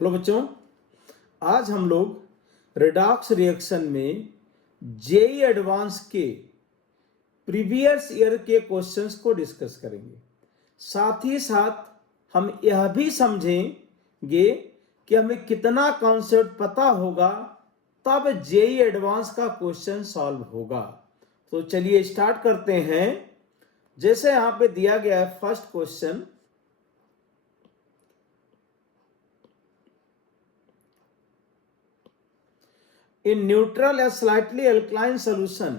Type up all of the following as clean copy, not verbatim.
Hello बच्चों, आज हम लोग रिडॉक्स रिएक्शन में जेई एडवांस के प्रीवियस ईयर के क्वेश्चंस को डिस्कस करेंगे। साथ ही साथ हम यह भी समझेंगे कि हमें कितना कॉन्सेप्ट पता होगा तब जेई एडवांस का क्वेश्चन सॉल्व होगा। तो चलिए स्टार्ट करते हैं। जैसे यहां पे दिया गया है first question, in neutral or slightly alkaline solution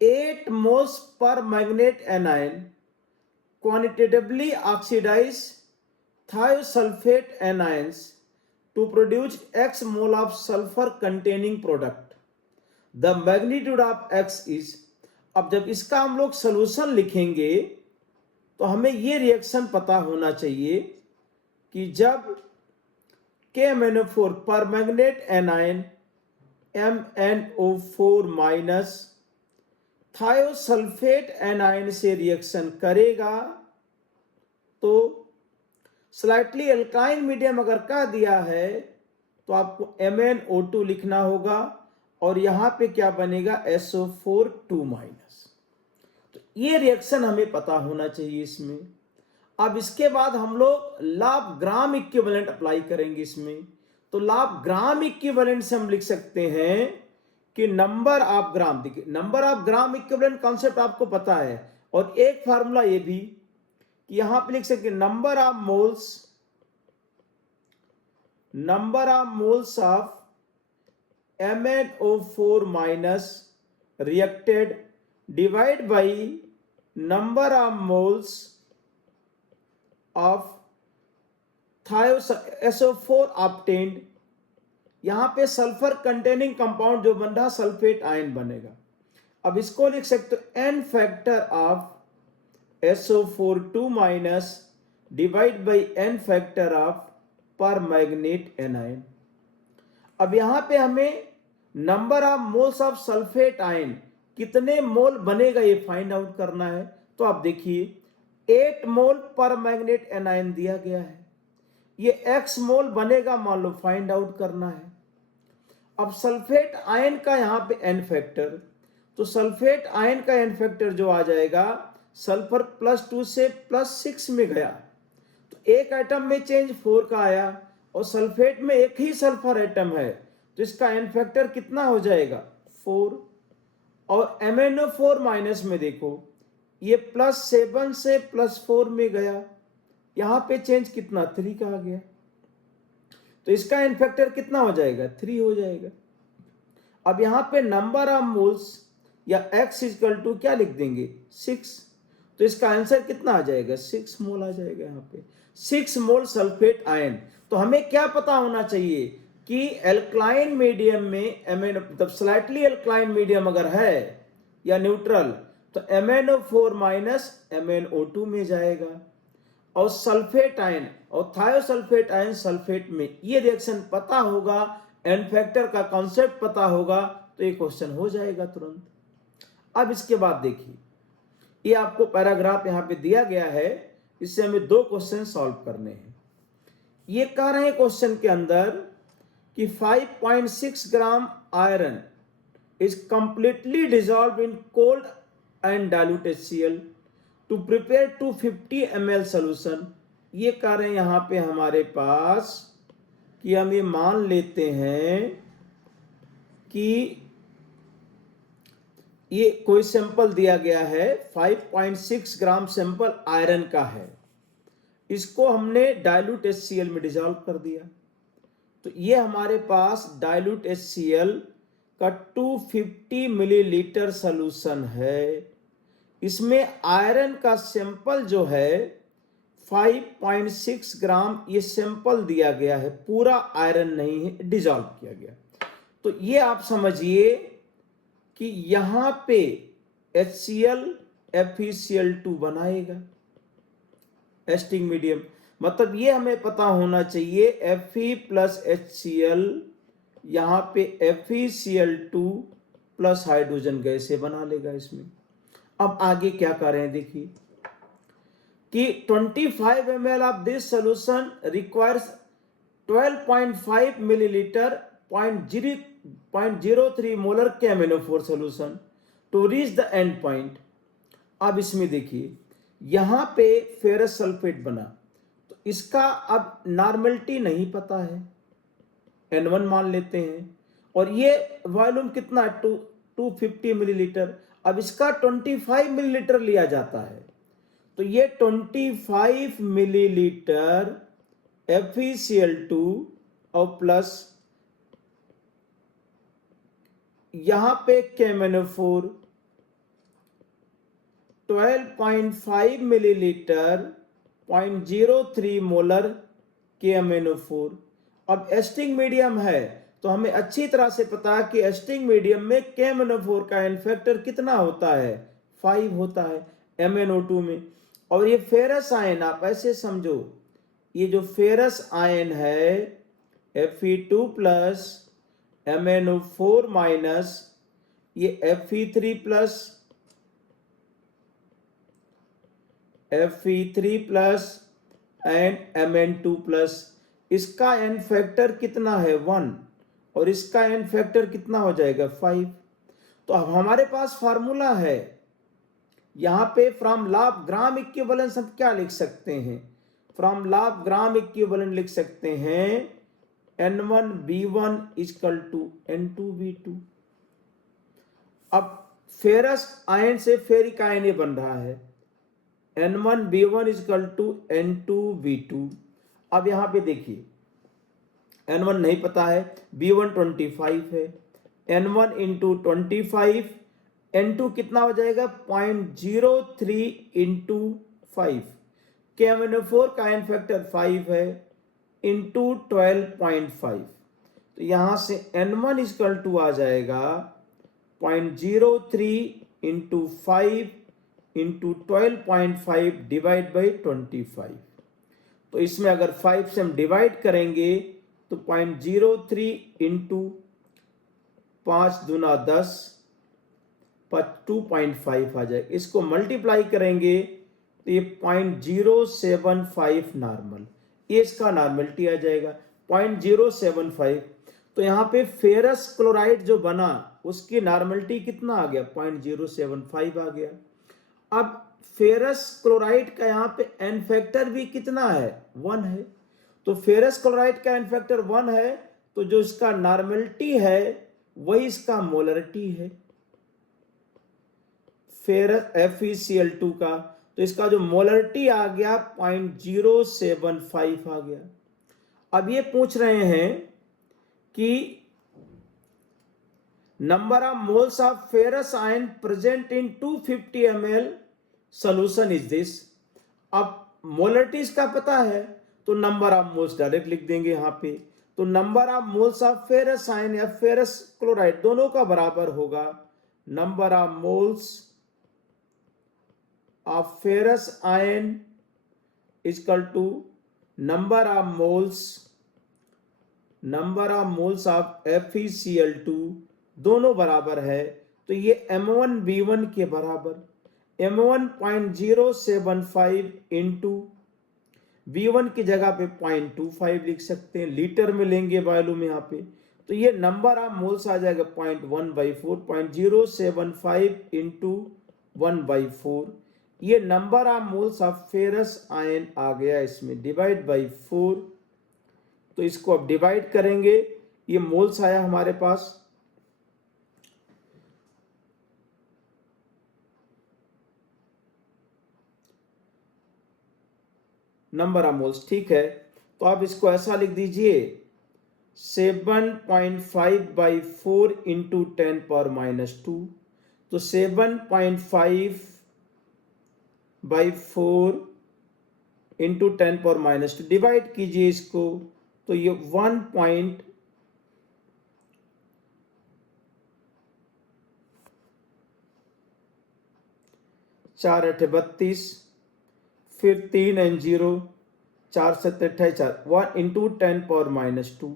8 moles per manganate anion quantitatively oxidize thiosulfate anions to produce x mole of sulfur containing product. The magnitude of x is, अब जब इसका हम लोग सोल्यूशन लिखेंगे तो हमें ये रिएक्शन पता होना चाहिए कि जब KMnO4 पर magnet anion MnO4 minus thiosulphate anion से रिएक्शन करेगा तो स्लाइटली अल्काइन मीडियम अगर कह दिया है तो आपको MnO2 लिखना होगा और यहां पे क्या बनेगा SO4 2 माइनस। तो ये रिएक्शन हमें पता होना चाहिए इसमें। अब इसके बाद हम लोग law of gram equivalent apply करेंगे इसमें। तो लॉ ऑफ ग्राम इक्विवेलेंट से हम लिख सकते हैं कि नंबर ऑफ ग्राम, देखिए number of gram equivalent concept आपको पता है और एक फार्मूला ये भी कि यहां पे लिख सकते हैं number of moles of MnO4 minus reacted divide by number of moles of SO4 obtained. यहां पे सल्फर कंटेनिंग कंपाउंड जो बन रहा सल्फेट आयन बनेगा। अब इसको लिख सकते हो n factor of SO4 2 minus divide by n factor of पर मैग्नेट एनायन। अब यहां पे हमें number of moles of sulphate ion कितने मोल बनेगा ये फाइंड आउट करना है। तो आप देखिए 8 मोल पर मैग्नेट एनायन दिया गया है, ये x मोल बनेगा मान लो, फाइंड आउट करना है। अब सल्फेट आयन का यहां पे n फैक्टर, तो सल्फेट आयन का n फैक्टर जो आ जाएगा सल्फर +2 से +6 में गया तो एक एटम में चेंज 4 का आया और सल्फेट में एक ही सल्फर एटम है तो इसका n फैक्टर कितना हो जाएगा 4। और MnO4 माइनस में देखो ये +7 से +4 में गया, यहां पे चेंज कितना 3 का आ गया तो इसका n फैक्टर कितना हो जाएगा 3 हो जाएगा। अब यहां पे नंबर ऑफ मोल्स या x इक्वल टू क्या लिख देंगे 6, तो इसका आंसर कितना आ जाएगा 6 मोल आ जाएगा। यहाँ पे 6 मोल सल्फेट आयन। तो हमें क्या पता होना चाहिए कि एल्कलाइन मीडियम में मतलब स्लाइटली एल्कलाइन मीडियम अगर है या न्यूट्रल तो MnO4 माइनस MnO2 में जाएगा और सल्फेट आयन और थायोसल्फेट आयन सल्फेट में। ये रिएक्शन पता होगा, एन फैक्टर का कॉन्सेप्ट पता होगा तो ये क्वेश्चन हो जाएगा तुरंत। अब इसके बाद देखिए ये आपको पैराग्राफ यहां पे दिया गया है, इससे हमें 2 क्वेश्चन सॉल्व करने हैं। ये कह रहे हैं क्वेश्चन के अंदर कि 5.6 gram iron is completely dissolve in cold and dilute HCl to prepare 250 ml solution. ये कह रहे हैं यहां पे हमारे पास कि हम ये मान लेते हैं कि ये कोई सैंपल दिया गया है 5.6 ग्राम सैंपल आयरन का है, इसको हमने डाइल्यूट HCl में डिजॉल्व कर दिया। तो ये हमारे पास डाइल्यूट HCl का 250 मिलीलीटर सोल्यूशन है। इसमें आयरन का सैंपल जो है 5.6 ग्राम ये सैंपल दिया गया है, पूरा आयरन नहीं है, डिजॉल्व किया गया। तो ये आप समझिए कि यहां पे HCl FeCl2 बनाएगा एस्टिंग मीडियम। मतलब ये हमें पता होना चाहिए Fe प्लस HCl यहां पे FeCl2 प्लस हाइड्रोजन गैस से बना लेगा इसमें। अब आगे क्या कर रहे हैं देखिए कि 25 ml of this solution requires 12.5 millilitre 0.03 molar KMnO4 solution to reach the end point. अब इसमें देखिए यहां पे फेरस सल्फेट बना, तो इसका अब नॉर्मलिटी नहीं पता है, N1 मान लेते हैं, और ये वॉल्यूम कितना है 250 मिलीलीटर। अब इसका 25 मिलीलीटर लिया जाता है, तो ये 25 मिलीलीटर FeCl2 और प्लस यहां पे KMnO4 12.5 मिलीलीटर 0.03 मोलर KMnO4। अब एस्टिंग मीडियम है तो हमें अच्छी तरह से पता है कि एस्टिंग मीडियम में KMnO4 का एन फैक्टर कितना होता है, 5 होता है MnO2 में। और ये फेरस आयन आप ऐसे समझो, ये जो फेरस आयन है Fe2 प्लस MnO4 माइनस ये Fe3 plus and Mn2 plus, इसका एन फैक्टर कितना है 1 और इसका एन फैक्टर कितना हो जाएगा 5। तो अब हमारे पास फार्मूला है यहां पे from law of gram equivalence हम क्या लिख सकते हैं, from law of gram equivalent लिख सकते हैं N1B1 इक्वल टू N2B2। अब फेरस आयन से फेरिक आयन बन रहा है N1B1 इक्वल टू N2B2। अब यहां पे देखिए N1 नहीं पता है, B1 25 है, N1 इंटू 25, N2 कितना हो जाएगा 0.03 इंटू 5, KMnO4 का एन फैक्टर 5 है इंटू 12.5, तो यहां से N1 इक्वल टू आ जाएगा 0.03 इंटू 5 इंटू 12.5 डिवाइड बाई 25। तो इसमें अगर 5 से हम डिवाइड करेंगे तो 0.03 इंटू 5 दूना 10 2.5 आ जाएगा। इसको मल्टीप्लाई करेंगे तो ये 0.075 नॉर्मल, ये इसका नॉर्मलिटी आ जाएगा 0.075। तो यहाँ पे फेरस क्लोराइड जो बना उसकी नॉर्मलिटी कितना आ गया 0.075 आ गया। अब फेरस क्लोराइड का यहाँ पे एन फैक्टर भी कितना है 1 है, तो फेरस क्लोराइड का एन फैक्टर 1 है, तो जो इसका नॉर्मलिटी है वही इसका मोलरिटी है फेरस FeCl2 का, तो इसका जो मोलरिटी आ गया 0.075 आ गया। अब ये पूछ रहे हैं कि number of moles of ferrous ion present in 250 ml solution is this. अब मोलरिटी इसका पता है तो नंबर ऑफ मोल्स डायरेक्ट लिख देंगे यहाँ पे, तो number of moles of ferrous ion या फेरस क्लोराइड दोनों का बराबर होगा number of moles of ferrous ion equal to number of moles of FeCl2, दोनों बराबर है, तो ये M1B1 के बराबर M1 0.075 इंटू B1 की जगह पे 0.25 लिख सकते हैं, लीटर में लेंगे वॉल्यूम यहाँ पे, तो ये नंबर ऑफ मोल्स आ जाएगा 0.1/4, 0.075 इंटू 1/4, ये number of moles of ferrous ion आ गया इसमें डिवाइड बाई 4। तो इसको अब डिवाइड करेंगे, ये मोल्स आया हमारे पास, नंबर ऑफ मोल्स, ठीक है। तो आप इसको ऐसा लिख दीजिए 7.5/4 इंटू 10⁻², तो 7.5/4 इंटू 10⁻², डिवाइड कीजिए इसको, तो ये 1.4×8=32, फिर 3 और 0, 4 7 28 1 इंटू 10⁻²।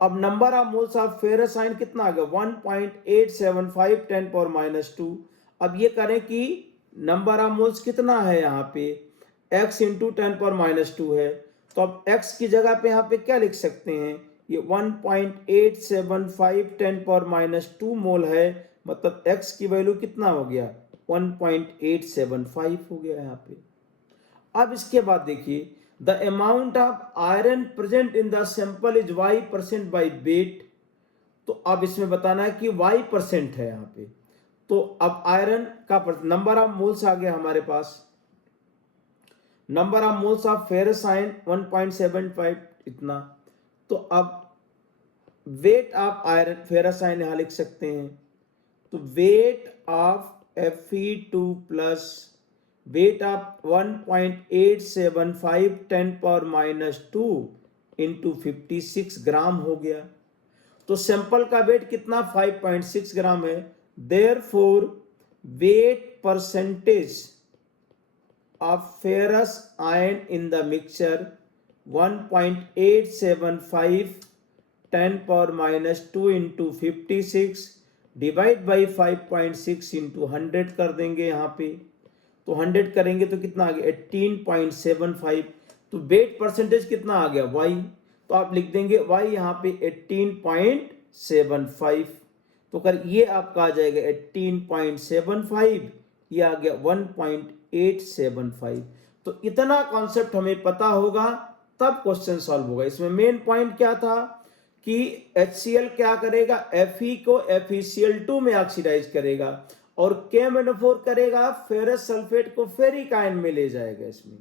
अब number of moles of ferrous ion कितना आ गया 1.875 10⁻²। अब ये करें कि नंबर ऑफ मोल्स कितना है यहाँ पे x इंटू 10⁻² है, तो अब x की जगह पे यहाँ पे क्या लिख सकते हैं, ये 1.875 10⁻² मोल है, मतलब x की वैल्यू कितना हो गया 1.875 हो गया यहाँ पे। अब इसके बाद देखिए, the amount of iron present in the sample is y% by wait. तो अब इसमें बताना है कि y% है यहाँ पे। तो अब आयरन का नंबर ऑफ मोल्स आ गया हमारे पास, number of moles of ferrous ion 1.75 इतना। तो अब weight of iron ferrous ion यहां लिख सकते हैं, तो weight of Fe2 plus weight of 1.875 10⁻² into 56 gram हो गया। तो सैंपल का वेट कितना 5.6 ग्राम है, therefore wait percentage of ferrous iron in the mixture 1.875 10⁻² into 56 divide by 5.6 into 100 कर देंगे यहाँ पे। तो 100 करेंगे तो कितना आ गया 18.75। तो वेट परसेंटेज कितना आ गया y, तो आप लिख देंगे y यहाँ पे 18.75। तो अगर ये आपका आ जाएगा 18.75, ये आ गया 1.875। तो इतना कॉन्सेप्ट हमें पता होगा तब क्वेश्चन सॉल्व होगा। इसमें मेन पॉइंट क्या था कि HCl क्या करेगा, Fe को FeCl2 में ऑक्सीडाइज करेगा और KMnO4 करेगा फेरस सल्फेट को फेरिक आयन में ले जाएगा। इसमें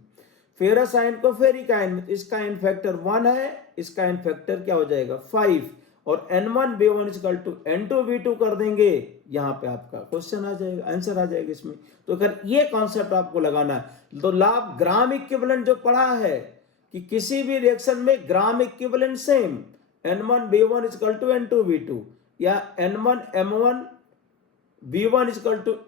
फेरस आयन को फेरिक आयन में, इसका आयन फैक्टर 1 है, इसका आयन फैक्टर क्या हो जाएगा 5 और N1B1 N2B2 कर देंगे, यहाँ पे आपका क्वेश्चन आ जाएगा, आंसर आ जाएगा इसमें। तो अगर ये कॉन्सेप्ट आपको लगाना है तो लाभ ग्राम इक्विवेलेंट जो पढ़ा है कि किसी भी रिएक्शन में gram equivalent same N1B1 N2B2 या N1M1 B1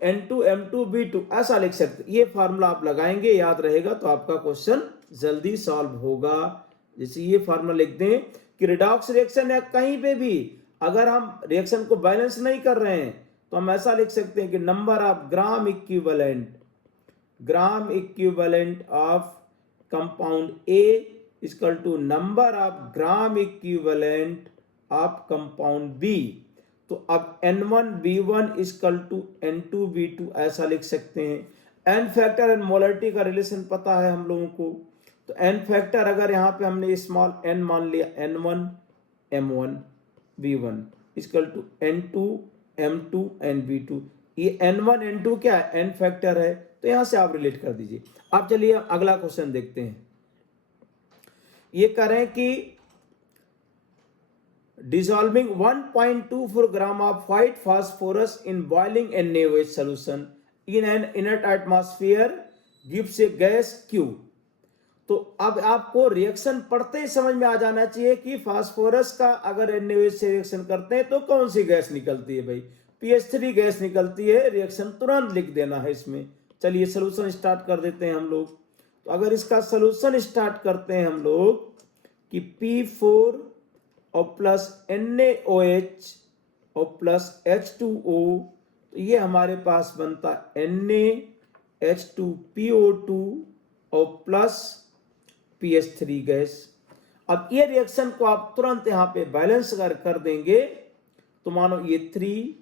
N2M2B2 ऐसा लिख सकते। ये फार्मूला आप लगाएंगे, याद रहेगा तो आपका क्वेश्चन जल्दी सॉल्व होगा। जैसे ये फार्मूला लिख दें कि रिडॉक्स रिएक्शन है, कहीं पे भी अगर हम रिएक्शन को बैलेंस नहीं कर रहे हैं तो हम ऐसा लिख सकते हैं कि number of gram equivalent of compound A equal to number of gram equivalent of compound B। तो अब N1B1 इक्वल टू N2B2 ऐसा लिख सकते हैं। एन फैक्टर एंड मोलरिटी का रिलेशन पता है हम लोगों को, तो एन फैक्टर अगर यहाँ पे हमने स्मॉल n मान लिया N1M1B1 इक्वल टू N2M2NB2, ये N1 N2 क्या है एन फैक्टर है, तो यहां से आप रिलेट कर दीजिए। अब चलिए अगला क्वेश्चन देखते हैं। ये करें कि dissolving 1.24 gram of white phosphorus in boiling NaOH solution in an inert atmosphere gives a gas Q। तो अब आपको रिएक्शन पढ़ते ही समझ में आ जाना चाहिए कि फास्फोरस का अगर NaOH से रिएक्शन करते हैं तो कौन सी गैस निकलती है, भाई PH3 गैस निकलती है। रिएक्शन तुरंत लिख देना है इसमें। चलिए सोल्यूशन स्टार्ट कर देते हैं हम लोग। तो अगर इसका सोल्यूशन स्टार्ट करते हैं हम लोग कि P4 और प्लस NaOH और प्लस H2O, तो ये हमारे पास बनता NaH2PO2 और प्लस PH3 गैस। अब ये रिएक्शन को आप तुरंत यहाँ पे बैलेंस कर देंगे तो मानो ये 3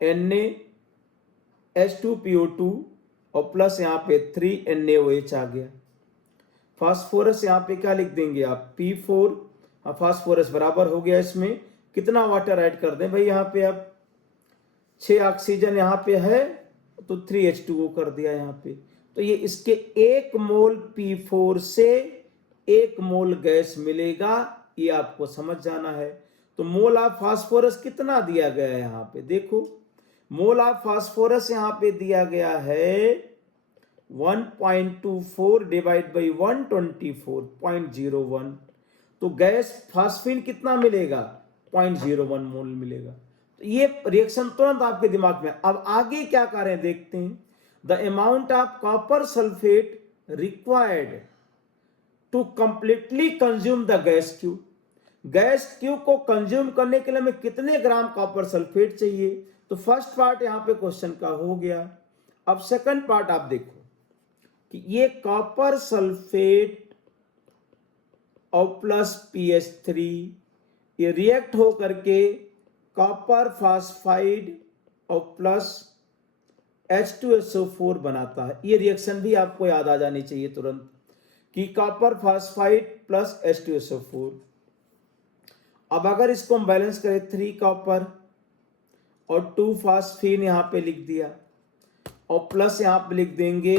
NaH2PO2 और प्लस यहाँ पे 3 NaOH आ गया। फास्फोरस यहाँ पे क्या लिख देंगे आप P4, फास्फोरस बराबर हो गया, इसमें कितना वाटर ऐड कर दें भाई, यहाँ पे अब 6 ऑक्सीजन यहाँ पे है तो 3H2O कर दिया यहाँ पे। तो ये इसके 1 मोल P4 से 1 मोल गैस मिलेगा, ये आपको समझ जाना है। तो मोल ऑफ फास्फोरस कितना दिया गया है यहाँ पे, देखो मोल ऑफ फास्फोरस यहाँ पे दिया गया है 1.24 डिवाइड बाई 124.01। तो गैस फास्फीन कितना मिलेगा 0.01 मोल मिलेगा। तो ये रिएक्शन तुरंत आपके दिमाग में। अब आगे क्या करें देखते हैं। The amount of copper sulphate required to completely consume the gas Q. Gas Q को कंज्यूम करने के लिए हमें कितने ग्राम कॉपर सल्फेट चाहिए। तो फर्स्ट पार्ट यहां पे क्वेश्चन का हो गया। अब सेकंड पार्ट आप देखो कि ये कॉपर सल्फेट और प्लस PH3, ये रिएक्ट हो करके कॉपर फास्फाइड और प्लस H2SO4 बनाता है। ये रिएक्शन भी आपको याद आ जानी चाहिए तुरंत कि कॉपर फास्फाइड प्लस H2SO4। अब अगर इसको हम बैलेंस करें 3 कॉपर और 2 फास्फीन यहाँ पे लिख दिया और प्लस यहाँ पे लिख देंगे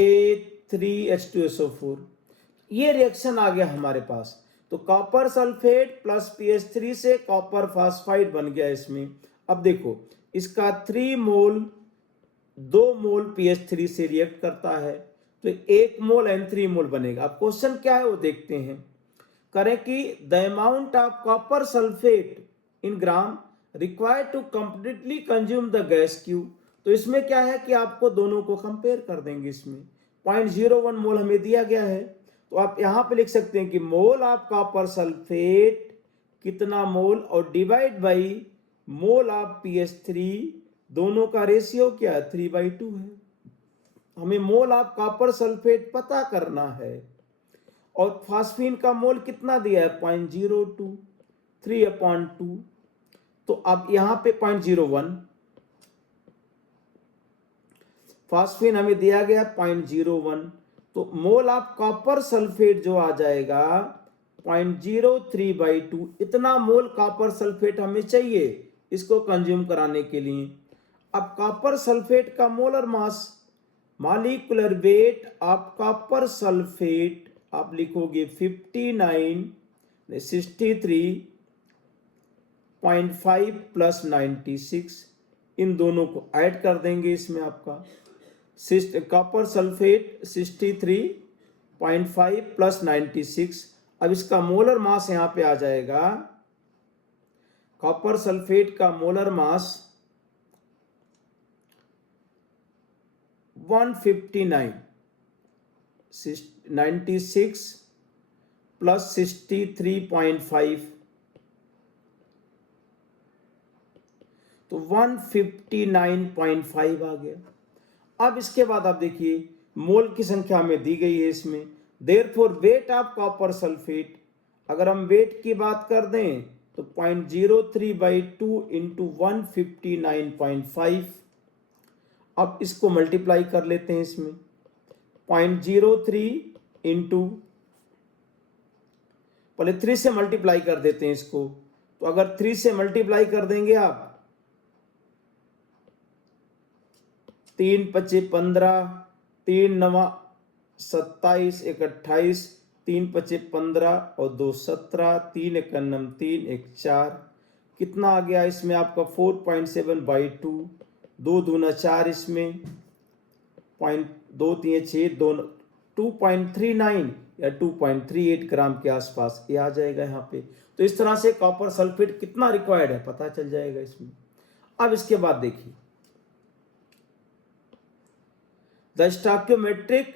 3H2SO4। ये रिएक्शन आ गया हमारे पास। तो कॉपर सल्फेट प्लस PH3 से कॉपर फास्फाइड बन गया इसमें। अब देखो इसका 3 मोल 2 मोल PH3 से रिएक्ट करता है तो 1 मोल N3 मोल बनेगा। अब क्वेश्चन क्या है वो देखते हैं। करें कि the amount of copper sulphate in gram required to completely consume the gas Q. तो इसमें क्या है कि आपको दोनों को कंपेयर कर देंगे। इसमें 0.01 मोल हमें दिया गया है तो आप यहाँ पे लिख सकते हैं कि मोल ऑफ कॉपर सल्फेट कितना मोल और divide by mole of PH3, दोनों का रेशियो क्या है 3/2 है। हमें मोल ऑफ कॉपर सल्फेट पता करना है और फास्फीन का मोल कितना दिया है 0.02, 3/2। तो अब यहाँ पे 0.01 फास्फीन हमें दिया गया 0.01, तो मोल ऑफ कॉपर सल्फेट जो आ जाएगा 0.03/2। इतना मोल कॉपर सल्फेट हमें चाहिए इसको कंज्यूम कराने के लिए। अब कॉपर सल्फेट का molar mass, molecular weight of copper sulphate आप लिखोगे 63.5 प्लस 96। इन दोनों को ऐड कर देंगे इसमें आपका कॉपर सल्फेट 63.5 प्लस 96। अब इसका मोलर मास यहां पे आ जाएगा, कॉपर सल्फेट का मोलर मास 159, 96 प्लस 63.5 तो 159.5 आ गया। अब इसके बाद आप देखिए मोल की संख्या हमें दी गई है इसमें। Therefore weight of copper sulphate, अगर हम वेट की बात कर दें तो 0.03/2 इंटू 159.5। अब इसको मल्टीप्लाई कर लेते हैं इसमें 0.03 इंटू, पहले 3 से मल्टीप्लाई कर देते हैं इसको। तो अगर 3 से मल्टीप्लाई कर देंगे आप 3 × 5 = 15, 3 × 9 = 27, 1 = 28, 3 × 5 = 15 और 2 = 17, 3 × 1 = 3, 1 = 4। कितना आ गया इसमें आपका 4.7/2, 2 × 2 = 4, इसमें 2 × 3 = 6, 2.39 या 2.38 ग्राम के आसपास ये आ जाएगा यहाँ पे। तो इस तरह से कॉपर सल्फेट कितना रिक्वायर्ड है पता चल जाएगा इसमें। अब इसके बाद देखिए the stoichiometric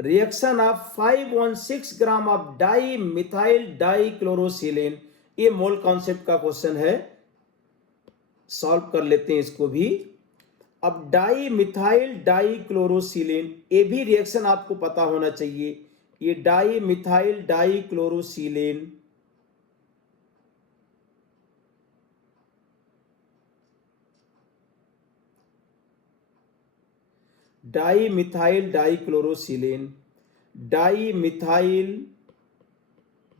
reaction of 516 gram of di methyl dichlorosilane. ये मोल कॉन्सेप्ट का क्वेश्चन है, सॉल्व कर लेते हैं इसको भी। अब डाई मिथाइल डाइक्लोरोसिलेन, ये भी रिएक्शन आपको पता होना चाहिए। ये die methyl dichlorosilane dimethyl dichlorosilane, dimethyl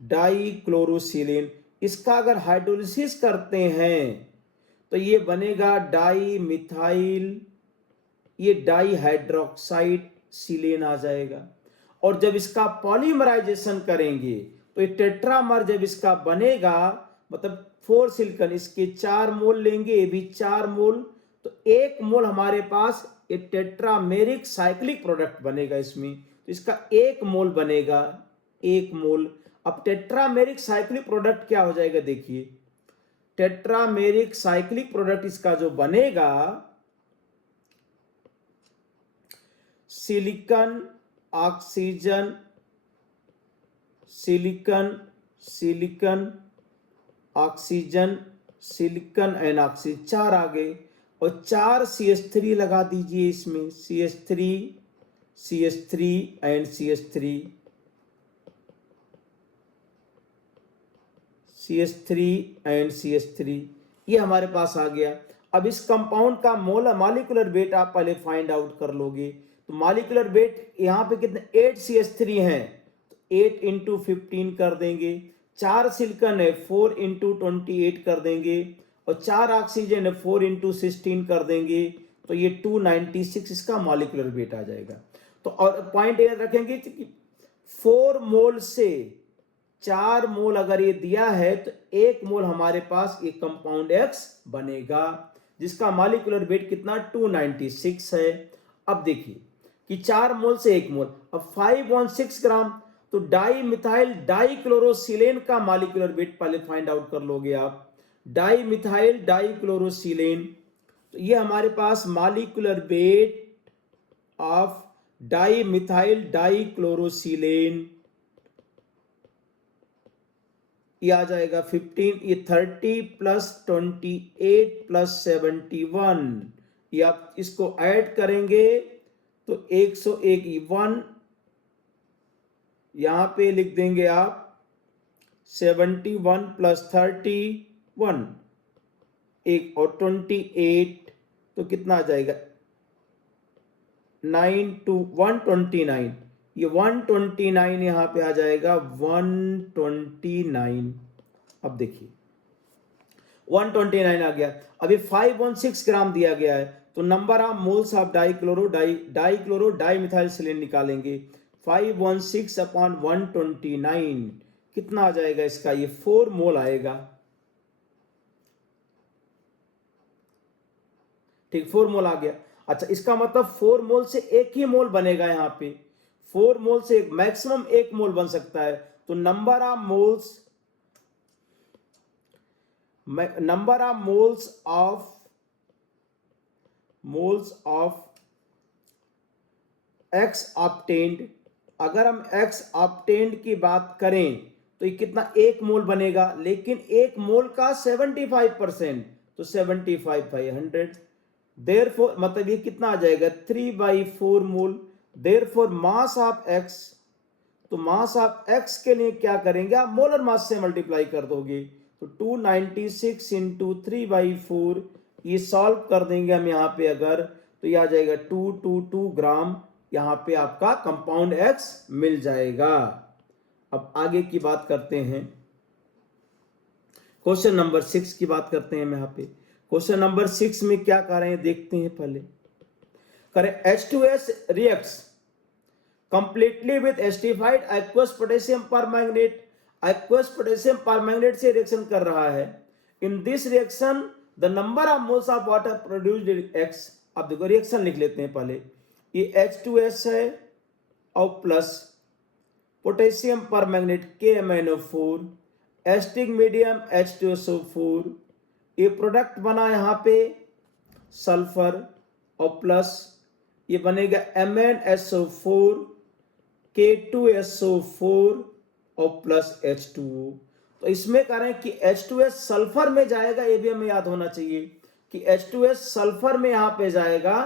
dichlorosilane, इसका अगर हाइड्रोलिसिस करते हैं तो ये बनेगा डाईमिथाइल, ये डाईहाइड्रोक्साइड सिलेन आ जाएगा। और जब इसका पॉलीमराइजेशन करेंगे तो ये टेट्रामर जब इसका बनेगा, मतलब 4 सिलिकॉन, इसके 4 मोल लेंगे, ये भी 4 मोल, तो 1 मोल हमारे पास ये टेट्रामेरिक साइक्लिक प्रोडक्ट बनेगा इसमें। तो इसका 1 मोल बनेगा, 1 मोल। अब टेट्रामेरिक साइक्लिक प्रोडक्ट क्या हो जाएगा देखिए, टेट्रामेरिक साइक्लिक प्रोडक्ट इसका जो बनेगा silicon oxygen, silicon, silicon oxygen, silicon and oxygen, 4 आ गए और 4 CH3 लगा दीजिए इसमें, CH3, CH3 and CH3। CH3 and CH3, ये हमारे पास आ गया। अब इस कंपाउंड का मॉलिक्यूलर वेट आप पहले फाइंड आउट कर लोगे। तो मॉलिक्यूलर वेट यहाँ पे कितने 8 CH3 हैं, तो 8 इंटू 15 कर देंगे। 4 सिलिकॉन है 4 इंटू 28 कर देंगे, और 4 ऑक्सीजन है 4 इंटू 16 कर देंगे। तो ये 296 इसका मॉलिक्यूलर वेट आ जाएगा। तो और पॉइंट याद रखेंगे कि 4 मोल से 4 मोल अगर ये दिया है तो 1 मोल हमारे पास ये कंपाउंड X बनेगा, जिसका मॉलिक्यूलर वेट कितना 296 है। अब देखिए कि 4 मोल से 1 मोल, अब 516 ग्राम, तो डाई मिथाइल डाइक्लोरोसिलेन का मॉलिक्यूलर वेट पहले फाइंड आउट कर लोगे आप। डाई मिथाइल डाइक्लोरोसिलेन, तो ये हमारे पास molecular weight of di methyl dichlorosilane ये आ जाएगा 15, ये 30 प्लस 28 प्लस 71, ये आप इसको ऐड करेंगे तो 101, 1 यहां पे लिख देंगे आप 71 प्लस 31 एक और 28, तो कितना आ जाएगा 9 to 129, ये 129 यहां पे आ जाएगा 129। अब देखिए 129 आ गया। अभी 516 ग्राम दिया गया है, तो number of moles of dichloro dimethylsilane निकालेंगे। 516 अपॉन 129 कितना आ जाएगा इसका, ये 4 मोल आएगा। ठीक, 4 मोल आ गया। अच्छा, इसका मतलब 4 मोल से 1 ही मोल बनेगा। यहां पे 4 मोल से मैक्सिमम 1 मोल बन सकता है। तो number of moles of X obtained, अगर हम X ऑब्टेन्ड की बात करें तो ये कितना 1 मोल बनेगा, लेकिन 1 मोल का 75%, तो 75 बाई 100, देयरफॉर मतलब ये कितना आ जाएगा 3/4 मोल। देयरफॉर मास ऑफ X, तो मास ऑफ X के लिए क्या करेंगे आप, मोलर मास से मल्टीप्लाई कर दोगे। तो 296 इंटू 3/4, ये सॉल्व कर देंगे हम यहाँ पे अगर, तो ये आ जाएगा 222 ग्राम, यहाँ पे आपका कंपाउंड X मिल जाएगा। अब आगे की बात करते हैं, क्वेश्चन नंबर 6 की बात करते हैं। यहाँ पे क्वेश्चन नंबर 6 में क्या कर रहे हैं देखते हैं। पहले करें H2S reacts completely with acidified aqueous potassium permanganate. Aqueous potassium permanganate से रिएक्शन कर रहा है। In this reaction the number of moles of water produced X। अब देखो रिएक्शन लिख लेते हैं पहले। ये H2S है और plus potassium permanganate KMnO4, asterisk medium H2SO4, ये प्रोडक्ट बना यहाँ पे सल्फर, और प्लस ये बनेगा MnSO4 K2SO4 और प्लस H2O। तो इसमें करें कि H2S सल्फर में जाएगा, ये भी हमें याद होना चाहिए कि H2S सल्फर में यहाँ पे जाएगा,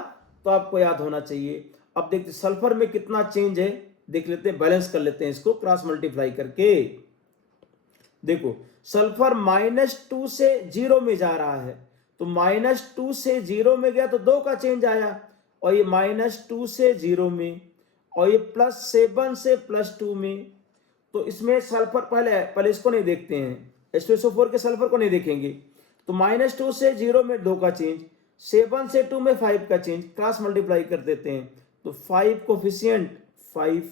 तो आपको याद होना चाहिए। अब देखते सल्फर में कितना चेंज है, देख लेते हैं, बैलेंस कर लेते हैं इसको क्रॉस मल्टीप्लाई करके। देखो सल्फर -2 से 0 में जा रहा है, तो -2 से 0 में गया तो 2 का चेंज आया, और ये -2 से 0 में, और ये +7 से +2 में। तो इसमें सल्फर पहले इसको नहीं देखते हैं, H2SO4 के सल्फर को नहीं देखेंगे। तो -2 से 0 में 2 का चेंज, 7 से 2 में 5 का चेंज, क्रॉस मल्टीप्लाई कर देते हैं। तो 5 कोफिशिएंट 5,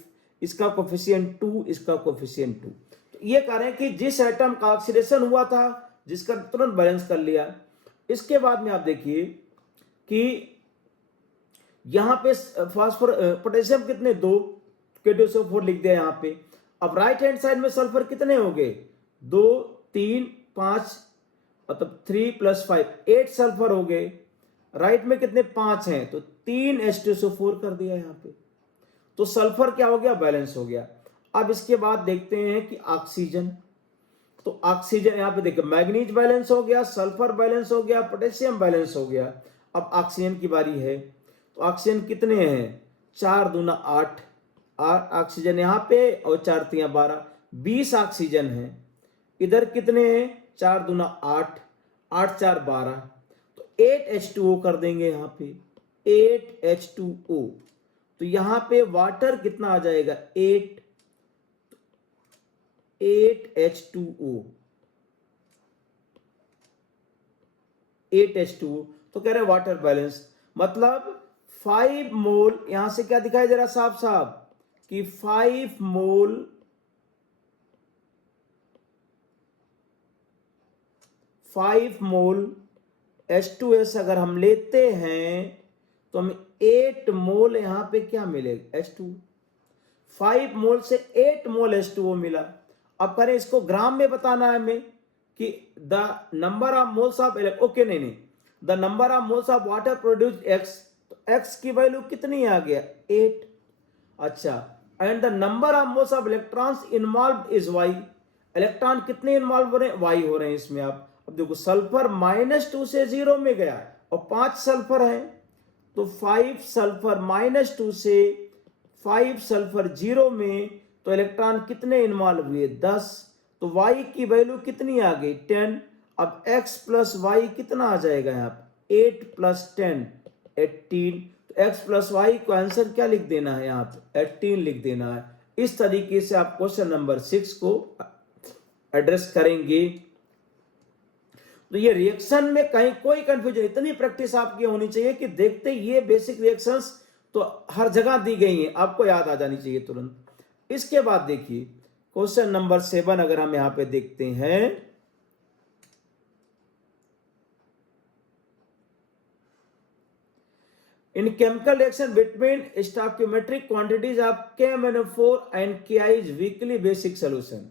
इसका कोफिशिएंट 2, इसका कोफिशिएंट 2। तो ये कह रहे हैं कि जिस एटम का ऑक्सीडेशन हुआ था, जिसका तुरंत बैलेंस कर लिया। इसके बाद में आप देखिए कि यहां पे फास्फोर पोटेशियम कितने 2, K2SO4 लिख दिया यहाँ पे। अब राइट हैंड साइड में सल्फर कितने हो गए 2, 3, 5, मतलब 3 + 5 8 सल्फर हो गए। राइट में कितने 5 हैं, तो 3 H2SO4 कर दिया यहाँ पे। तो सल्फर क्या हो गया, बैलेंस हो गया। अब इसके बाद देखते हैं कि ऑक्सीजन। तो ऑक्सीजन यहाँ पे देखिए मैग्नीज बैलेंस हो गया, सल्फर बैलेंस हो गया, पोटेशियम बैलेंस हो गया। अब ऑक्सीजन की बारी है। तो ऑक्सीजन कितने हैं 4 दूना 8 ऑक्सीजन यहाँ पे, और 4 तिया 12, 20 ऑक्सीजन है। इधर कितने हैं, 4 दूना 8, 8 4 12, तो 8H2O कर देंगे यहाँ पे, 8H2O। तो यहाँ पे वाटर कितना आ जाएगा, 8H2O, 8H2O। तो कह रहे वाटर बैलेंस, मतलब 5 मोल, यहां से क्या दिखाई दे रहा साफ साफ कि 5 मोल H2S अगर हम लेते हैं तो हमें 8 मोल यहां पे क्या मिलेगा, H2। 5 मोल से 8 मोल H2O मिला। अब करें इसको ग्राम में बताना है हमें कि the number of moles of okay नहीं, the number of moles of water produced X, तो X की वैल्यू कितनी आ गया, 8। अच्छा, and the number of moles of electrons involve is Y, electron कितने इन्वॉल्व हो रहे हैं, Y हो रहे हैं इसमें। आप अब देखो सल्फर -2 से 0 में गया और 5 सल्फर है, तो 5 सल्फर -2 से 5 सल्फर 0 में, तो इलेक्ट्रॉन कितने इन्वॉल्व हुए, 10। तो Y की वैल्यू कितनी आ गई, 10। अब X प्लस Y कितना आ जाएगा यहाँ पे, 8 प्लस 10 18। तो X प्लस Y को आंसर क्या लिख देना है, यहाँ पे 18 लिख देना है। इस तरीके से आप क्वेश्चन नंबर 6 को एड्रेस करेंगे। तो ये रिएक्शन में कहीं कोई कंफ्यूजन, इतनी प्रैक्टिस आपकी होनी चाहिए कि देखते ये बेसिक रिएक्शंस तो हर जगह दी गई हैं, आपको याद आ जानी चाहिए तुरंत। इसके बाद देखिए क्वेश्चन नंबर 7 अगर हम यहां पे देखते हैं, इन chemical reaction between stoichiometric quantities of KMnO4 and KI is weekly basic solution.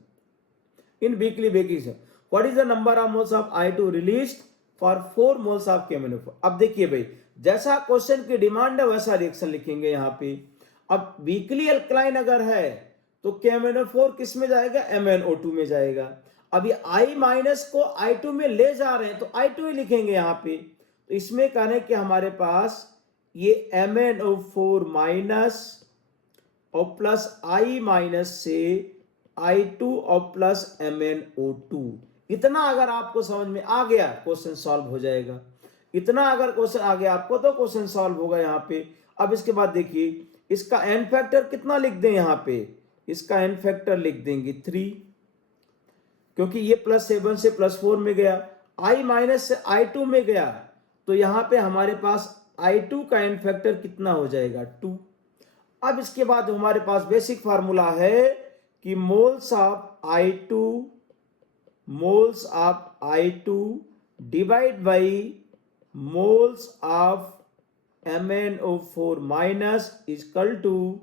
In weekly basic, what is the number of moles of I2 released for 4 moles of KMnO4। अब देखिए भाई, जैसा क्वेश्चन की डिमांड है वैसा reaction लिखेंगे यहां पे। अब वीकली अल्कलाइन अगर है तो KMnO4 किस में जाएगा, MnO2 में जाएगा। अब ये I- को I2 में ले जा रहे हैं तो I2 ही लिखेंगे यहां पे। तो इसमें कहने कि हमारे पास ये MnO4 माइनस और प्लस I- से I2 और प्लस MnO2। इतना अगर आपको समझ में आ गया क्वेश्चन सॉल्व हो जाएगा। इतना अगर क्वेश्चन आ गया आपको तो क्वेश्चन सॉल्व होगा यहाँ पे। अब इसके बाद देखिए इसका एन फैक्टर कितना लिख दें, यहाँ पे इसका एन फैक्टर लिख देंगे 3, क्योंकि ये +7 से +4 में गया, I- से I2 में गया, तो यहाँ पे हमारे पास I2 का एन फैक्टर कितना हो जाएगा, 2। अब इसके बाद हमारे पास बेसिक फार्मूला है कि moles of I2 divide by moles of MnO4 minus equal to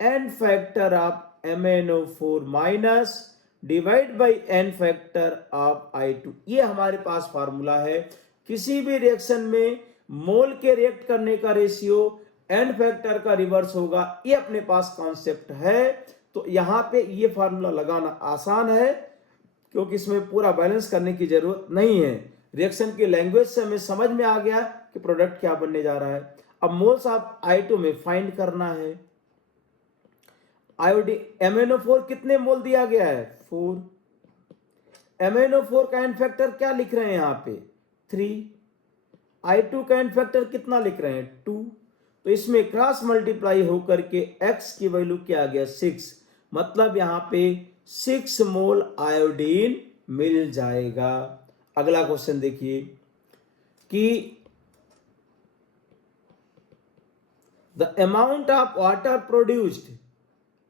n factor of MnO4 minus divide by n factor of I2। ये हमारे पास फार्मूला है। किसी भी रिएक्शन में मोल के रिएक्ट करने का रेशियो एन फैक्टर का रिवर्स होगा, ये अपने पास कॉन्सेप्ट है। तो यहां पे ये फार्मूला लगाना आसान है क्योंकि इसमें पूरा बैलेंस करने की जरूरत नहीं है। रिएक्शन की लैंग्वेज से हमें समझ में आ गया कि प्रोडक्ट क्या बनने जा रहा है। अब मोल्स ऑफ I2 में फाइंड करना है। आयोडीन MnO4 कितने मोल दिया गया है, 4। MnO4 का एन फैक्टर क्या लिख रहे हैं यहाँ पे, 3। I2 का एन फैक्टर कितना लिख रहे हैं, 2। तो इसमें क्रॉस मल्टीप्लाई होकर के X की वैल्यू क्या आ गया, 6। मतलब यहाँ पे 6 मोल आयोडीन मिल जाएगा। अगला क्वेश्चन देखिए कि the amount of water produced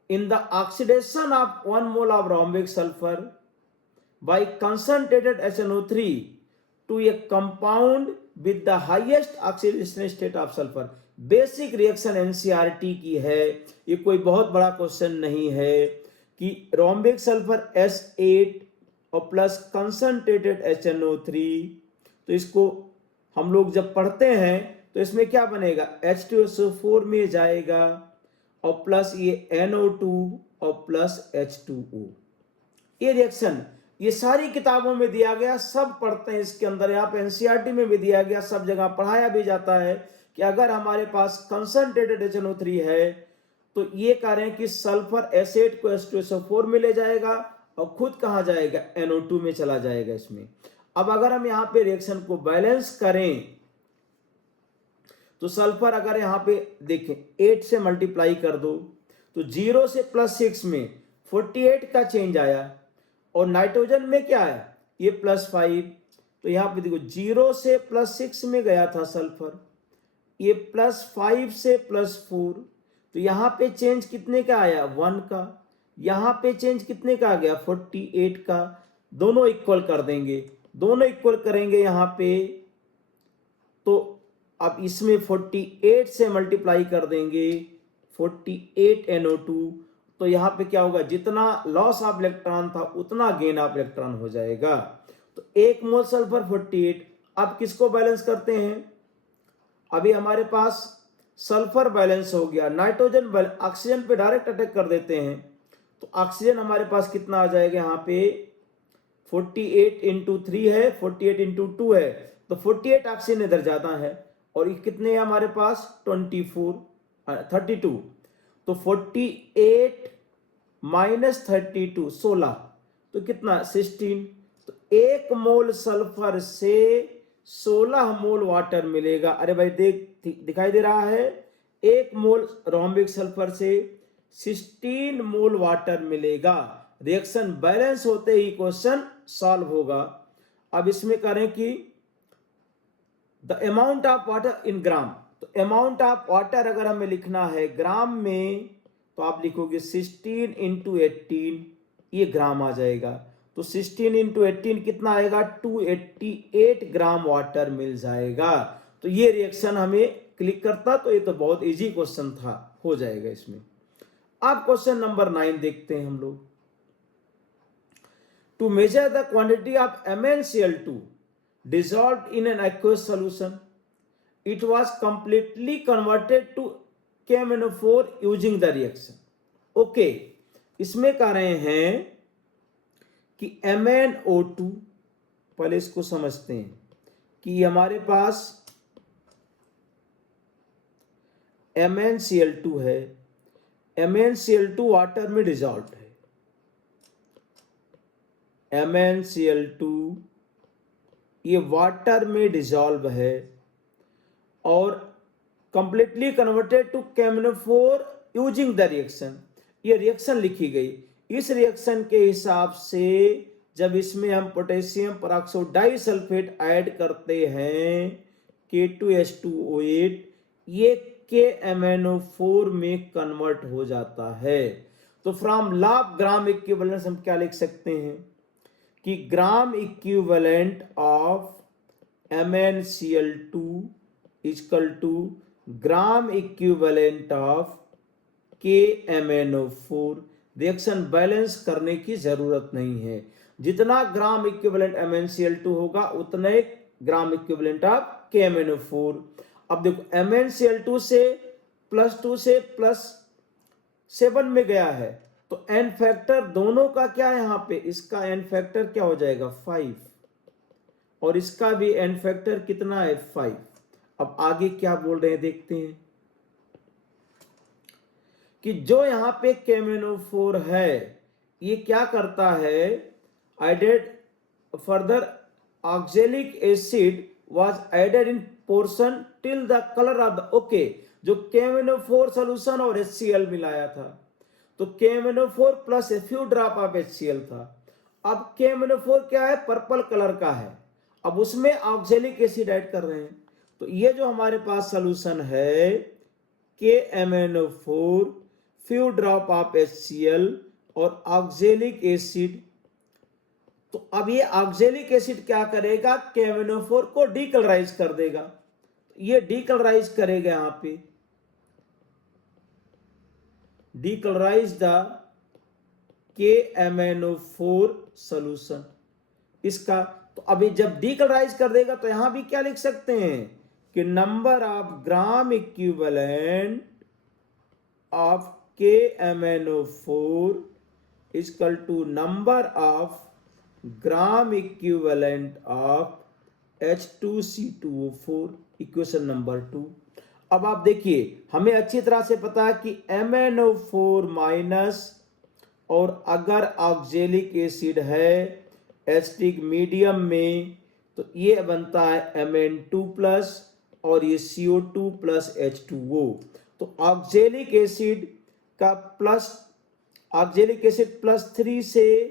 in the oxidation of 1 mole of rhombic sulfur by concentrated HNO3 to a compound with the highest oxidation state of sulfur। Basic reaction NCERT की है, ये कोई बहुत बड़ा क्वेश्चन नहीं है कि रोम्बिक सल्फर S8 और प्लस कंसंट्रेटेड HNO3, तो इसको हम लोग जब पढ़ते हैं तो इसमें क्या बनेगा, H2SO4 में जाएगा और प्लस ये NO2 और प्लस H2O। ये रिएक्शन ये सारी किताबों में दिया गया, सब पढ़ते हैं इसके अंदर। यहाँ पे NCERT में भी दिया गया, सब जगह पढ़ाया भी जाता है कि अगर हमारे पास कंसंट्रेटेड HNO3 है तो ये कह रहे हैं कि सल्फर S8 को H2SO4 में ले जाएगा और खुद कहाँ जाएगा, NO2 में चला जाएगा इसमें। अब अगर हम यहाँ पे रिएक्शन को बैलेंस करें तो सल्फर अगर यहाँ पे देखें 8 से मल्टीप्लाई कर दो तो 0 से +6 में 48 का चेंज आया, और नाइट्रोजन में क्या है, ये +5। तो यहाँ पे देखो 0 से +6 में गया था सल्फर, ये +5 से +4, तो यहाँ पे चेंज कितने का आया, 1 का। यहाँ पे चेंज कितने का आ गया, 48 का। दोनों इक्वल कर देंगे, दोनों इक्वल करेंगे यहाँ पे, तो अब इसमें 48 से मल्टीप्लाई कर देंगे, 48 NO2, तो यहाँ पे क्या होगा, जितना लॉस ऑफ इलेक्ट्रॉन था उतना गेन ऑफ इलेक्ट्रॉन हो जाएगा। तो 1 मोल सल्फर 48। अब किसको बैलेंस करते हैं, अभी हमारे पास सल्फर बैलेंस हो गया, नाइट्रोजन ऑक्सीजन पे डायरेक्ट अटैक कर देते हैं, तो ऑक्सीजन हमारे पास कितना आ जाएगा, यहाँ पे 48 × 3 है, 48 × 2 है, तो 48 ऑक्सीजन इधर ज्यादा है, और ये कितने हैं हमारे पास, 32। तो 48 - 32 16, तो कितना, 16। तो 1 मोल सल्फर से 16 मोल वाटर मिलेगा। अरे भाई दिखाई दे रहा है, 1 मोल रोम्बिक सल्फर से 16 मोल वाटर मिलेगा। रिएक्शन बैलेंस होते ही क्वेश्चन सॉल्व होगा। अब इसमें करें कि the amount of water in gram, तो अमाउंट ऑफ वाटर अगर हमें लिखना है ग्राम में, तो आप लिखोगे 16 × 18, ये ग्राम आ जाएगा। तो 16 × 18 कितना आएगा, 288 ग्राम वाटर मिल जाएगा। तो ये रिएक्शन हमें क्लिक करता, तो ये तो बहुत इजी क्वेश्चन था, हो जाएगा इसमें। अब क्वेश्चन नंबर 9 देखते हैं हम लोग। To measure the quantity of MnCl2 dissolved in an aqueous solution, it was completely converted to KMnO4 using the reaction. Okay, इसमें कह रहे हैं कि MnO2, पहले इसको समझते हैं कि हमारे पास MnCl2 है, MnCl2 वाटर में डिजॉल्व है, MnCl2 ये वाटर में डिजॉल्व है और completely converted to KMnO4 using the reaction. ये रिएक्शन लिखी गई। इस रिएक्शन के हिसाब से जब इसमें हम पोटेशियम परऑक्साइड डाइसल्फेट ऐड करते हैं K2H2O8, ये KMnO4 में कन्वर्ट हो जाता है। तो from law of gram equivalence हम क्या लिख सकते हैं कि gram equivalent of MnCl2 equal to gram equivalent of KMnO4। Reaction balance करने की जरूरत नहीं है, जितना ग्राम इक्विवेलेंट MnCl2 होगा उतने ग्राम इक्विवेलेंट ऑफ KMnO4। अब देखो MnCl2 से +2 से +7 में गया है, तो एन फैक्टर दोनों का क्या है, यहाँ पे इसका एन फैक्टर क्या हो जाएगा, 5, और इसका भी एन फैक्टर कितना है, 5। अब आगे क्या बोल रहे हैं देखते हैं कि जो यहाँ पे KMnO4 है ये क्या करता है, added further oxalic acid was added in portion till the colour of the, okay, जो KMnO4 सोल्यूशन और HCl मिलाया था, तो KMnO4 plus a few drop of HCl था। अब KMnO4 क्या है, पर्पल कलर का है, अब उसमें ऑक्जेलिक एसिड ऐड कर रहे हैं, तो ये जो हमारे पास सोल्यूशन है KMnO4 few drop of HCl और ऑक्जेलिक एसिड, तो अब ये ऑक्जेलिक एसिड क्या करेगा, KMnO4 को डीकलराइज कर देगा, ये डीकलराइज करेगा, यहाँ पे डीकलराइज द KMnO4 सोल्यूशन इसका। तो अभी जब डीकलराइज कर देगा तो यहां भी क्या लिख सकते हैं कि number of gram equivalent of KMnO4 equal to number of gram equivalent of H2C2O4, equation number 2। अब आप देखिए, हमें अच्छी तरह से पता है कि MnO4 माइनस और अगर ऑक्जेलिक एसिड है एसिडिक मीडियम में तो ये बनता है Mn2+ और ये CO2 प्लस H2O। तो ऑक्जेलिक एसिड का ऑक्जेलिक एसिड +3 से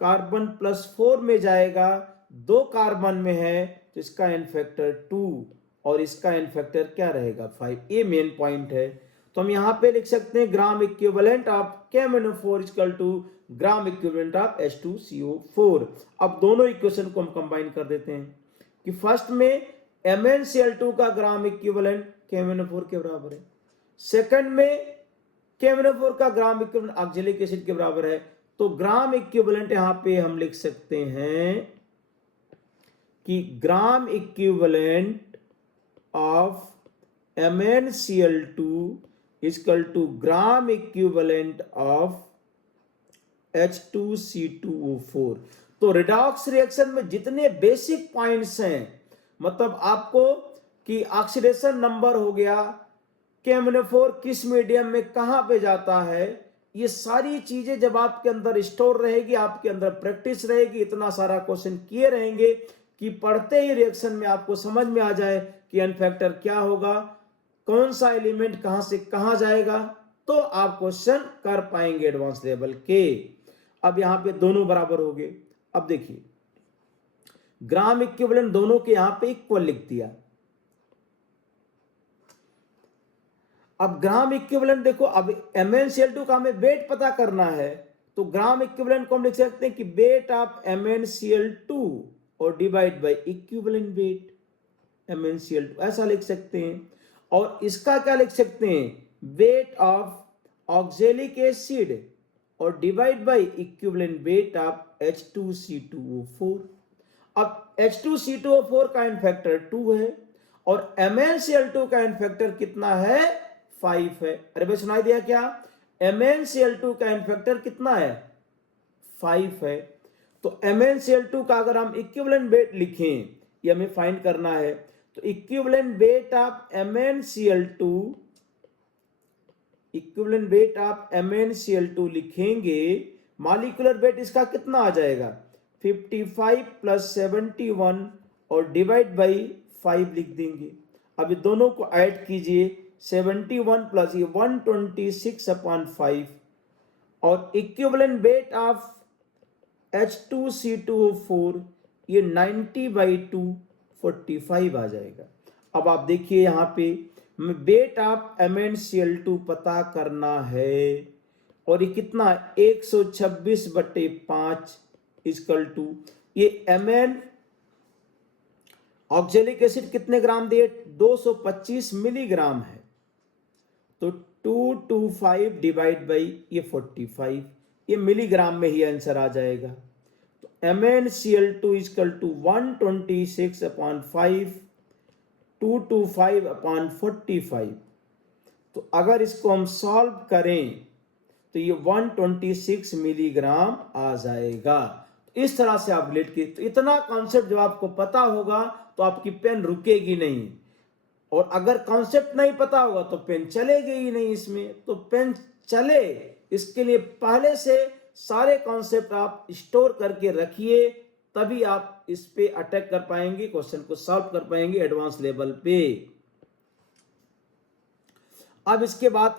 कार्बन +4 में जाएगा, 2 कार्बन में है तो इसका एन फैक्टर 2 और इसका एन फैक्टर क्या रहेगा 5। ये मेन पॉइंट है। तो हम यहाँ पे लिख सकते हैं gram equivalent of KMnO4 equal to gram equivalent of H2CO4। अब दोनों इक्वेशन को हम कंबाइन कर देते हैं कि फर्स्ट में MnCl2 का ग्राम इक्विवेलेंट KMnO4 के बराबर है, सेकंड में KMnO4 का ग्राम इक्विवेलेंट ऑक्जेलिक एसिड के बराबर है। तो ग्राम इक्विवेलेंट यहां पे हम लिख सकते हैं कि gram equivalent of MnCl2 equal to gram equivalent of H2C2O4। तो रिडॉक्स रिएक्शन में जितने बेसिक पॉइंट्स हैं, मतलब आपको कि ऑक्सीडेशन नंबर हो गया, KMnO4 किस मीडियम में कहां पे जाता है, ये सारी चीजें जब आपके अंदर स्टोर रहेगी, आपके अंदर प्रैक्टिस रहेगी, इतना सारा क्वेश्चन किए रहेंगे कि पढ़ते ही रिएक्शन में आपको समझ में आ जाए कि एन फैक्टर क्या होगा, कौन सा एलिमेंट कहां से कहां जाएगा, तो आप क्वेश्चन कर पाएंगे एडवांस लेवल के। अब यहां पे दोनों बराबर हो गए। अब देखिए ग्राम इक्विवेलेंट दोनों के यहां पे इक्वल लिख दिया। अब ग्राम इक्विवेलेंट देखो, अब MnCl2 का हमें वेट पता करना है, तो ग्राम इक्विवेलेंट को हम लिख सकते हैं कि वेट ऑफ MnCl2 और divide by equivalent weight MnCl2, ऐसा लिख सकते हैं। और इसका क्या लिख सकते हैं, वेट ऑफ ऑक्जेलिक एसिड और divide by equivalent weight of H2C2O4। अब H2C2O4 का एन फैक्टर 2 है और MnCl2 का एन फैक्टर कितना है 5 है। अरे भाई सुनाई दिया क्या, MnCl2 का एन फैक्टर कितना है 5 है। तो MnCl2 का अगर हम इक्विवेलेंट वेट लिखें, ये हमें फाइंड करना है, तो equivalent weight of MnCl2, equivalent weight of MnCl2 लिखेंगे, मॉलिक्यूलर वेट इसका कितना आ जाएगा 55 + 71 और डिवाइड बाई 5 लिख देंगे। अब ये दोनों को ऐड कीजिए, 71 प्लस ये 126/5 और इक्विवेलेंट वेट ऑफ H2C2O4 ये 90/2 45 आ जाएगा। अब आप देखिए यहाँ पे वेट ऑफ MnCl2 पता करना है और ये कितना 126/5 इक्वल टू ये Mn ऑक्जेलिक एसिड कितने ग्राम दिए 225 मिलीग्राम है, तो 225 डिवाइड बाई ये 45, ये मिलीग्राम में ही आंसर आ जाएगा। तो MnCl2 इक्वल टू 126/5 225/45। तो अगर इसको हम सॉल्व करें तो ये 126 मिलीग्राम आ जाएगा। इस तरह से आप लेट के, तो इतना कॉन्सेप्ट जब आपको पता होगा तो आपकी पेन रुकेगी नहीं, और अगर कॉन्सेप्ट नहीं पता होगा तो पेन चलेगी ही नहीं इसमें। तो पेन चले इसके लिए पहले से सारे कॉन्सेप्ट आप स्टोर करके रखिए, तभी आप इस पे अटैक कर पाएंगे, क्वेश्चन को सॉल्व कर पाएंगे एडवांस लेवल पे। अब इसके बाद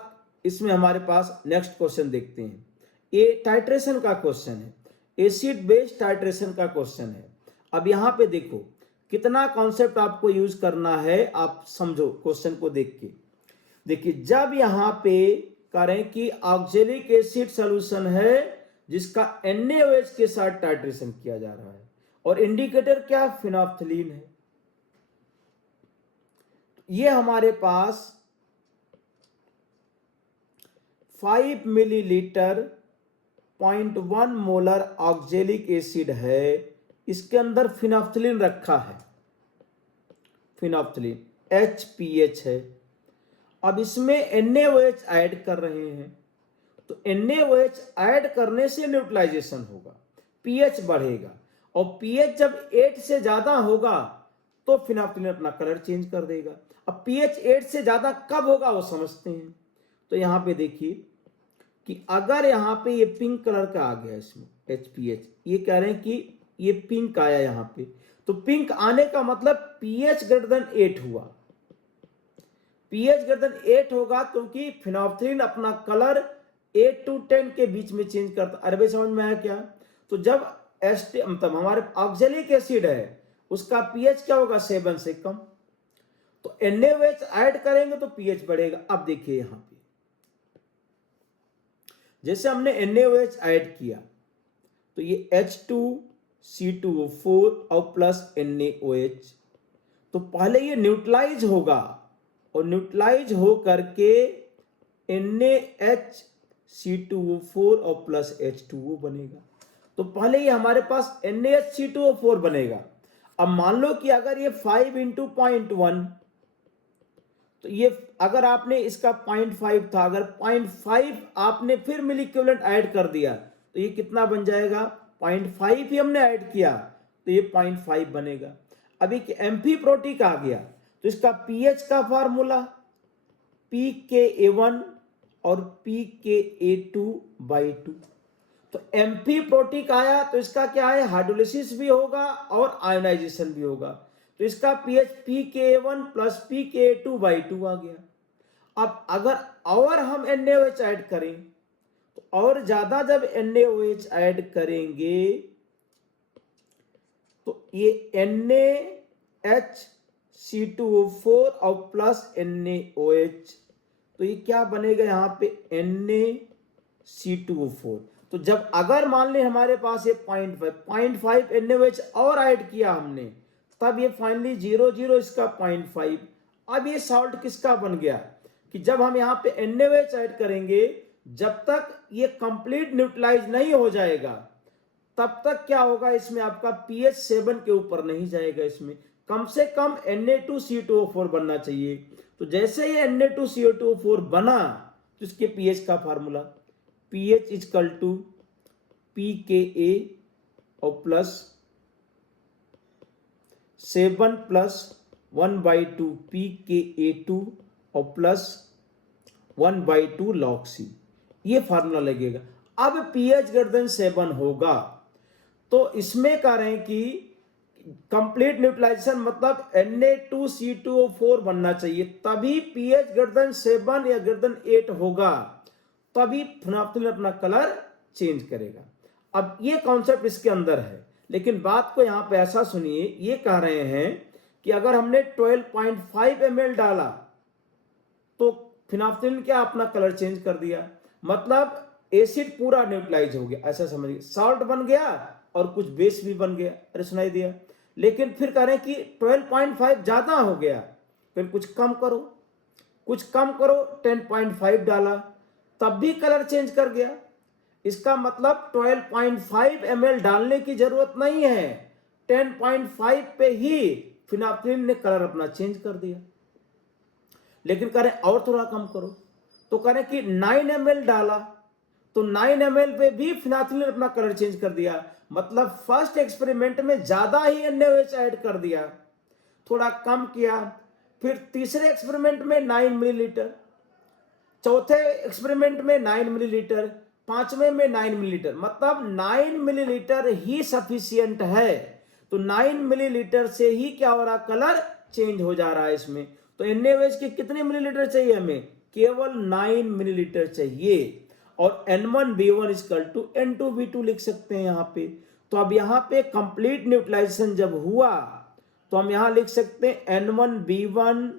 इसमें हमारे पास नेक्स्ट क्वेश्चन देखते हैं, ये टाइट्रेशन का क्वेश्चन है, एसिड बेस टाइट्रेशन का क्वेश्चन है। अब यहां पे देखो कितना कॉन्सेप्ट आपको यूज करना है, आप समझो क्वेश्चन को देख के। देखिए जब यहां पे करें कि ऑक्जेलिक एसिड सॉल्यूशन है जिसका NaOH के साथ टाइट्रेशन किया जा रहा है और इंडिकेटर क्या फिनोल्फथलीन है, ये हमारे पास 5 मिलीलीटर 0.1 मोलर ऑक्जेलिक एसिड है, इसके अंदर फिनोल्फथलीन रखा है, फिनोल्फथलीन HPH है। अब इसमें NaOH ऐड कर रहे हैं, तो NaOH ऐड करने से न्यूट्रलाइजेशन होगा, pH बढ़ेगा, और pH जब 8 से ज्यादा होगा तो फिनोल्फथलीन अपना कलर चेंज कर देगा। अब pH 8 से ज्यादा कब होगा वो समझते हैं। तो यहां पे देखिए कि अगर यहाँ पे ये पिंक कलर का आ गया इसमें HPH, ये कह रहे हैं कि ये पिंक आया यहाँ पे, तो पिंक आने का मतलब pH ग्रेटर देन 8 हुआ। pH ग्रेटर देन 8 होगा क्योंकि फिनोल्फथालीन अपना कलर 8 to 10 के बीच में चेंज करता। अरे भाई समझ में आया क्या? तो जब मतलब हमारे ऑक्जेलिक एसिड है उसका pH क्या होगा? 7 से कम, तो NaOH ऐड करेंगे तो pH बढ़ेगा। अब देखिए यहां पे जैसे हमने NaOH ऐड किया तो ये H2C2O4 और प्लस NaOH, तो पहले ये न्यूट्रलाइज होगा और न्यूट्रलाइज हो करके NaHC2O4 और प्लस H2O बनेगा। तो पहले ये हमारे पास NaHC2O4 बनेगा। अब मान लो कि अगर ये 5 × 0.1, तो ये अगर आपने इसका 0.5 था, अगर 0.5 आपने फिर मिली इक्विवेलेंट ऐड कर दिया तो ये कितना बन जाएगा? 0.5 ही हमने ऐड किया तो ये 0.5 बनेगा। अब एक एम्फीप्रोटिक आ गया तो इसका pH का फार्मूला pKa1 और pKa2/2। तो एम्फीप्रोटिक आया तो इसका क्या है? हाइड्रोलिसिस भी होगा और आयोनाइजेशन भी होगा, तो इसका pH pKa1 प्लस pKa2/2 आ गया। अब अगर और हम NaOH ऐड करें तो और ज्यादा जब NaOH ऐड करेंगे तो ये NaHC2O4 और प्लस NaOH, तो ये क्या बनेगा यहाँ पे? NaC2O4। तो जब अगर मान लें हमारे पास ये 0.5 NaOH और ऐड किया हमने, तब ये फाइनली 0 इसका 0.5। अब ये सॉल्ट किसका बन गया कि जब हम यहाँ पे NaOH ऐड करेंगे, जब तक ये कंप्लीट न्यूट्रलाइज नहीं हो जाएगा तब तक क्या होगा? इसमें आपका pH 7 के ऊपर नहीं जाएगा, इसमें कम से कम Na2CO4 बनना चाहिए। तो जैसे ये Na2CO4 बना तो इसके pH का फार्मूला pH = pKa और प्लस 7 प्लस 1/2 pKa2 और प्लस 1/2 log C, ये फार्मूला लगेगा। अब pH ग्रेटर देन 7 होगा तो इसमें कह रहे हैं कि कंप्लीट न्यूट्रलाइजेशन मतलब Na2CO4 बनना चाहिए, तभी pH ग्रेटर देन 7 या ग्रेटर देन 8 होगा, तभी फिनोल्फथालीन अपना कलर चेंज करेगा। अब ये कॉन्सेप्ट इसके अंदर है, लेकिन बात को यहां पे ऐसा सुनिए, ये कह रहे हैं कि अगर हमने 12.5 ml डाला तो फिनोल्फथालीन क्या अपना कलर चेंज कर दिया, मतलब एसिड पूरा न्यूट्रलाइज हो गया, ऐसा समझिए। सॉल्ट बन गया और कुछ बेस भी बन गया। अरे सुनाई दिया? लेकिन फिर कह रहे हैं कि 12.5 ज्यादा हो गया, फिर कुछ कम करो, 10.5 डाला तब भी कलर चेंज कर गया। इसका मतलब 12.5 ml डालने की जरूरत नहीं है, 10.5 पे ही फिनोल्फथालीन ने कलर अपना चेंज कर दिया। लेकिन कह रहे और थोड़ा कम करो, तो कह रहे कि 9 ml डाला तो 9 ml पे भी फिनोल्फथालीन ने अपना कलर चेंज कर दिया, मतलब फर्स्ट एक्सपेरिमेंट में ज्यादा ही NaOH ऐड कर दिया, थोड़ा कम किया, फिर तीसरे एक्सपेरिमेंट में 9 मिलीलीटर, चौथे एक्सपेरिमेंट में 9 मिलीलीटर, पांचवें में 9 मिलीलीटर, मतलब 9 मिलीलीटर ही सफिशियंट है। तो 9 मिलीलीटर से ही क्या हो रहा? कलर चेंज हो जा रहा है इसमें। तो NaOH के कितने मिलीलीटर चाहिए हमें? केवल 9 मिलीलीटर चाहिए। और N1B1 = N2B2 लिख सकते हैं यहाँ पे। तो अब यहाँ पे कंप्लीट न्यूट्रलाइजेशन जब हुआ तो हम यहाँ लिख सकते हैं N1B1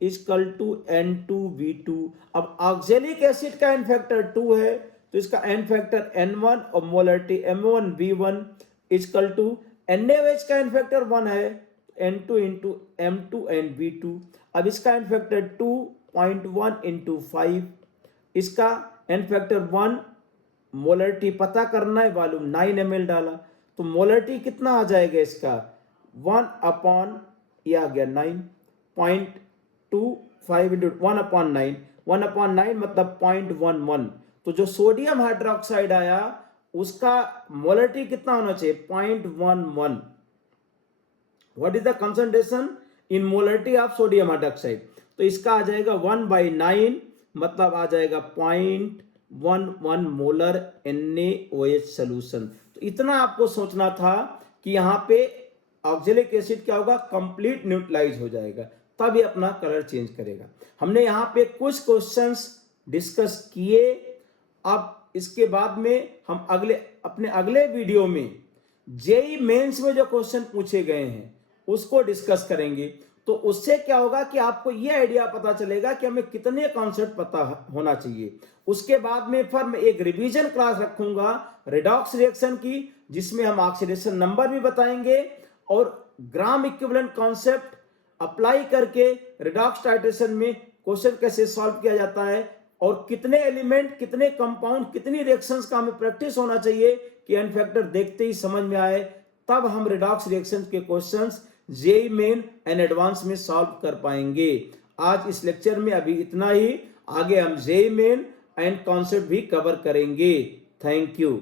= N2B2। अब ऑक्जेलिक एसिड का एन फैक्टर 2 है तो इसका एन फैक्टर N1 और मोलरिटी M1B1 = NaOH का एन फैक्टर 1 है, N2 × M2NB2। अब इसका एन फैक्टर 2.1 × 5, इसका एन फैक्टर 1, मोलरिटी पता करना है, वॉल्यूम 9 ml डाला तो मोलरिटी कितना आ जाएगा इसका? 1/, ये आ गया 9.25 × 1/9, 1/9 मतलब 0.11। तो जो सोडियम हाइड्रोक्साइड आया उसका मोलरिटी कितना होना चाहिए? 0.11। What is the concentration in molarity of sodium hydroxide? तो इसका आ जाएगा 1/9 मतलब आ जाएगा 1 मोलर NaOH सोल्यूशन। तो इतना आपको सोचना था कि यहाँ पे ऑक्जेलिक एसिड क्या होगा, कंप्लीट न्यूट्रलाइज हो जाएगा, तब ये अपना कलर चेंज करेगा। हमने यहाँ पे कुछ क्वेश्चंस डिस्कस किए। अब इसके बाद में हम अपने अगले वीडियो में जेई मेंस में जो क्वेश्चन पूछे गए हैं उसको डिस्कस करेंगे। तो उससे क्या होगा कि आपको ये आइडिया पता चलेगा कि हमें कितने कॉन्सेप्ट पता होना चाहिए। उसके बाद में फिर मैं एक रिवीजन क्लास रखूंगा रेडॉक्स रिएक्शन की, जिसमें हम ऑक्सीडेशन नंबर भी बताएंगे और ग्राम इक्विवेलेंट कॉन्सेप्ट अप्लाई करके रेडॉक्स टाइट्रेशन में क्वेश्चन कैसे सॉल्व किया जाता है और कितने एलिमेंट, कितने कंपाउंड, कितनी रिएक्शंस का हमें प्रैक्टिस होना चाहिए कि एन फैक्टर देखते ही समझ में आए, तब हम रेडॉक्स रिएक्शन के questions JEE Main and advance में सॉल्व कर पाएंगे। आज इस लेक्चर में अभी इतना ही, आगे हम जेई मेन एंड कॉन्सेप्ट भी कवर करेंगे। Thank you.